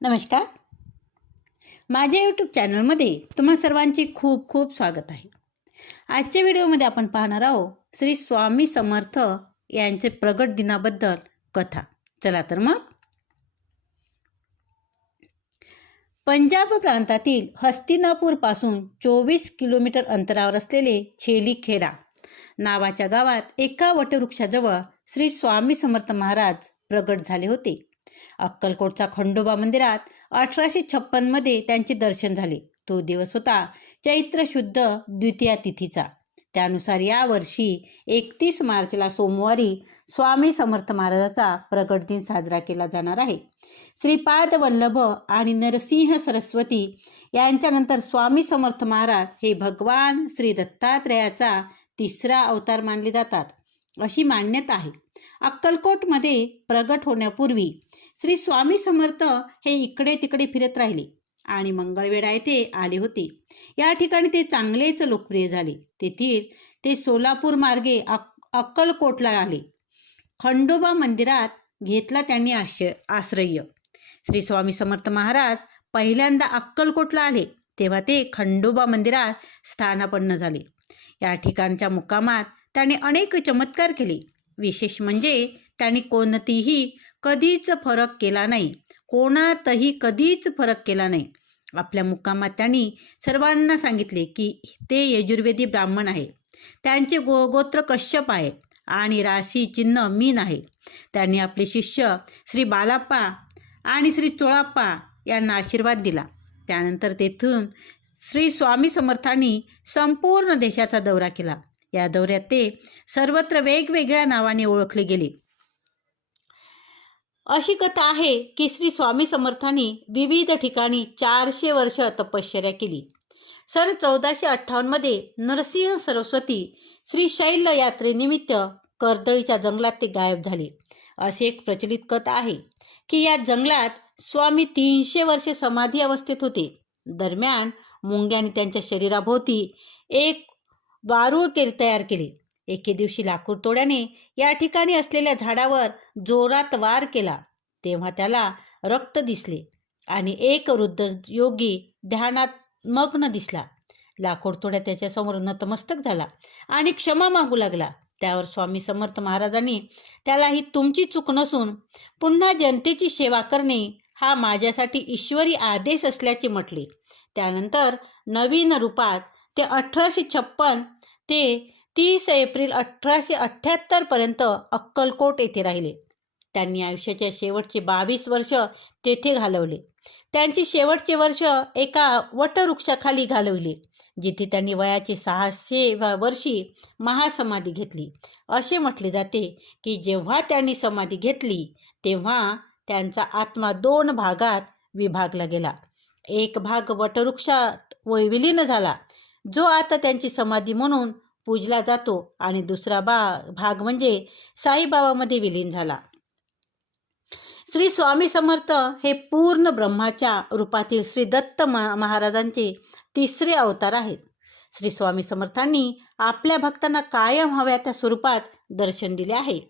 नमस्कार. माझ्या यूट्यूब चॅनलमध्ये तुम्हा सर्वांचे खूप खूप स्वागत आहे. आजच्या व्हिडिओमध्ये आपण पाहणार आहोत श्री स्वामी समर्थ यांचे प्रगट दिनाबद्दल कथा. चला तर मग. पंजाब प्रांतातील हस्तिनापूरपासून चोवीस किलोमीटर अंतरावर असलेले छेलीखेडा नावाच्या गावात एका वटवृक्षाजवळ श्री स्वामी समर्थ महाराज प्रगट झाले होते. अक्कलकोटचा खंडोबा मंदिरात अठराशे छप्पनमध्ये त्यांचे दर्शन झाले. तो दिवस होता चैत्र शुद्ध द्वितीया तिथीचा. त्यानुसार यावर्षी एकतीस मार्चला सोमवारी स्वामी समर्थ महाराजाचा प्रगट दिन साजरा केला जाणार आहे. श्रीपाद वल्लभ आणि नरसिंह सरस्वती यांच्यानंतर स्वामी समर्थ महाराज हे भगवान श्री दत्तात्रेयाचा तिसरा अवतार मानले जातात. अशी मान्यता आहे. अक्कलकोटमध्ये प्रगट होण्यापूर्वी श्री स्वामी समर्थ हे इकडे तिकडे फिरत राहिले आणि मंगळवेढा येथे आले होते. या ठिकाणी ते चांगलेच लोकप्रिय झाले. तेथील ते सोलापूर मार्गे अक अक्कलकोटला आले. खंडोबा मंदिरात घेतला त्यांनी आश्रय आश्रय. श्री स्वामी समर्थ महाराज पहिल्यांदा अक्कलकोटला आले तेव्हा ते खंडोबा मंदिरात स्थानापन्न झाले. या ठिकाणच्या मुक्कामात त्याने अनेक चमत्कार केले. विशेष म्हणजे त्यांनी कोणतीही कधीच फरक केला नाही. कोणातही कधीच फरक केला नाही. आपल्या मुक्कामात त्यांनी सर्वांना सांगितले की ते यजुर्वेदी ब्राह्मण आहे. त्यांचे गो गोत्र कश्यप आहे आणि राशी चिन्ह मीन आहे. त्यांनी आपले शिष्य श्री बालाप्पा आणि श्री चोळाप्पा यांना आशीर्वाद दिला. त्यानंतर तेथून श्री स्वामी समर्थांनी संपूर्ण देशाचा दौरा केला. या दौऱ्यात ते सर्वत्र वेगवेगळ्या नावाने ओळखले गेले. अशी कथा आहे की श्री स्वामी समर्थांनी विविध ठिकाणी चारशे वर्ष तपश्चर्या केली. सन चौदाशे अठ्ठावन्नमध्ये नरसिंह सरस्वती श्री शैल यात्रेनिमित्त कर्दळीच्या जंगलात ते गायब झाले. अशी एक प्रचलित कथा आहे की या जंगलात स्वामी तीनशे वर्षे समाधी अवस्थेत होते. दरम्यान मुंग्याने त्यांच्या शरीराभोवती एक वारूळ केर तयार केले. एके दिवशी लाकूड तोड्याने या ठिकाणी असलेल्या झाडावर जोरात वार केला. तेव्हा त्याला रक्त दिसले आणि एक वृद्ध योगी ध्यानात मग्न दिसला. लाकूड तोड्या त्याच्यासमोर नतमस्तक झाला आणि क्षमा मागू लागला. त्यावर स्वामी समर्थ महाराजांनी त्याला ही तुमची चूक नसून पुन्हा जनतेची सेवा करणे हा माझ्यासाठी ईश्वरी आदेश असल्याचे म्हटले. त्यानंतर नवीन रूपात ते अठराशे छप्पन ते तीस एप्रिल अठराशे अठ्ठ्याहत्तरपर्यंत अक्कलकोट येथे राहिले. त्यांनी आयुष्याच्या शेवटचे बावीस वर्ष तेथे घालवले. त्यांची शेवटचे वर्ष एका वटवृक्षाखाली घालवली जिथे त्यांनी वयाचे सहाशे वर्षी महासमाधी घेतली. असे म्हटले जाते की जेव्हा त्यांनी समाधी घेतली तेव्हा त्यांचा आत्मा दोन भागात विभागला गेला. एक भाग वटवृक्षात विलीन झाला जो आता त्यांची समाधी म्हणून पूजला जातो आणि दुसरा बा भाग म्हणजे साईबाबामध्ये विलीन झाला. श्री स्वामी समर्थ हे पूर्ण ब्रह्माच्या रूपातील श्री दत्त महाराजांचे तिसरे अवतार आहेत. श्री स्वामी समर्थांनी आपल्या भक्तांना कायम हव्या त्या स्वरूपात दर्शन दिले आहे.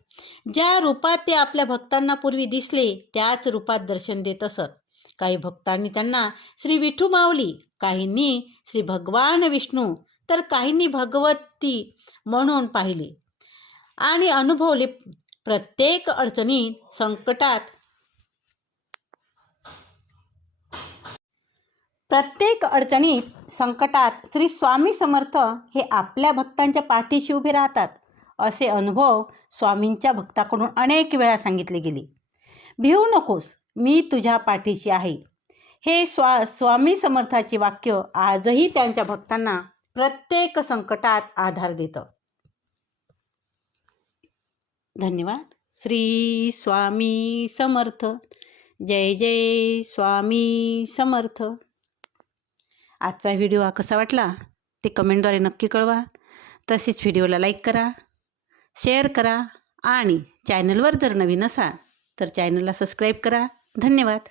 ज्या रूपात ते आपल्या भक्तांना पूर्वी दिसले त्याच रूपात दर्शन देत असत. काही भक्तांनी त्यांना श्री विठू माऊली काहींनी श्री भगवान विष्णू तर काहींनी भगवती म्हणून पाहिले. आणि अनुभवले प्रत्येक अडचणीत संकटात. प्रत्येक अडचणीत संकटात श्री स्वामी समर्थ हे आपल्या भक्तांच्या पाठीशी उभे राहतात असे अनुभव स्वामींच्या भक्ताकडून अनेक वेळा सांगितले गेले. भिवू नकोस मी तुझ्या पाठीशी आहे. हे स्वा स्वामी समर्थाचे वाक्य आजही त्यांच्या भक्तांना प्रत्येक संकटात आधार देतं. धन्यवाद. श्री स्वामी समर्थ. जय जय स्वामी समर्थ. आजचा व्हिडिओ हा कसा वाटला? ते कमेंटद्वारे नक्की कळवा. तसेच व्हिडिओला लाईक करा शेअर करा आणि चॅनलवर जर नवीन असाल तर चॅनलला सबस्क्राईब करा. धन्यवाद.